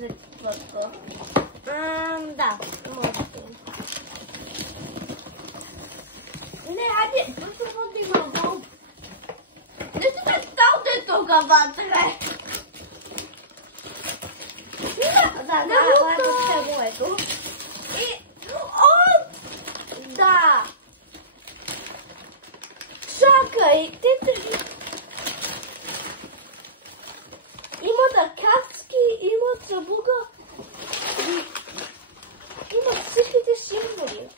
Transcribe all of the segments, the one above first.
средството. Да, може. Не, хайде, просто да има вълк. Не си представ да е тук вътре. Да, това е моето. И... О! Да! Чакай! Има дъкацки, има тръбуга. Има всичките символи.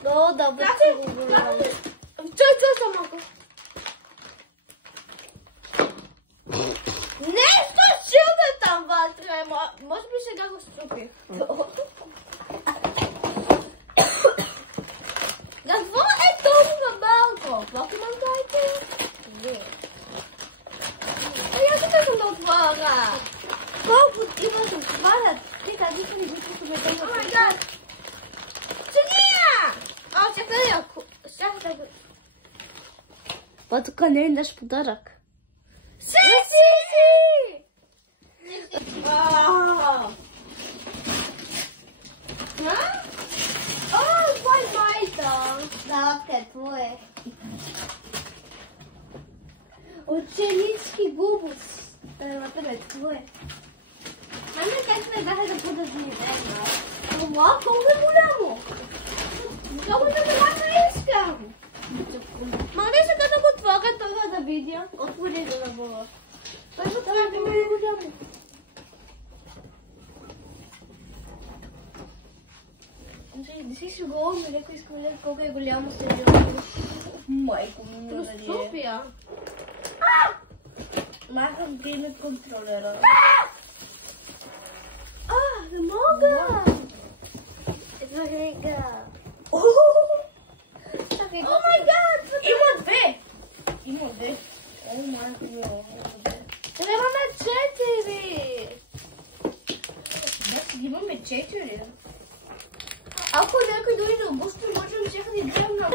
Много добре се го говорим. Чуй малко. Нещо чудо там вътре. Може би сега го щупих. Какво е толкова малко? Покемон дайте? Не. Аз не съм да отворя. Колко има да отварят? Те тази са ли които ме дадат? О май гад! Чудия! О, чакай да... Това тук не е наш подарък. Сиси! Това е моето. Да, какво е? Ученически глобус. Например, какво е? Ами как сме бяха да подадим една? Това колко е голямо? Много не искам. Ма не сега да го отворя това да видя. Отвори да бъда. Това е много голямо. Не си шегувам, но леко искам да колко е голямо сериозно. Майко ми не даде. София. Махам геймът контролера. Не мога. Ето О май гад! Има две! О майко ми, трябваме 4! Да, имаме 4. Ако някой дойде да обусти, можем да ни гледам на...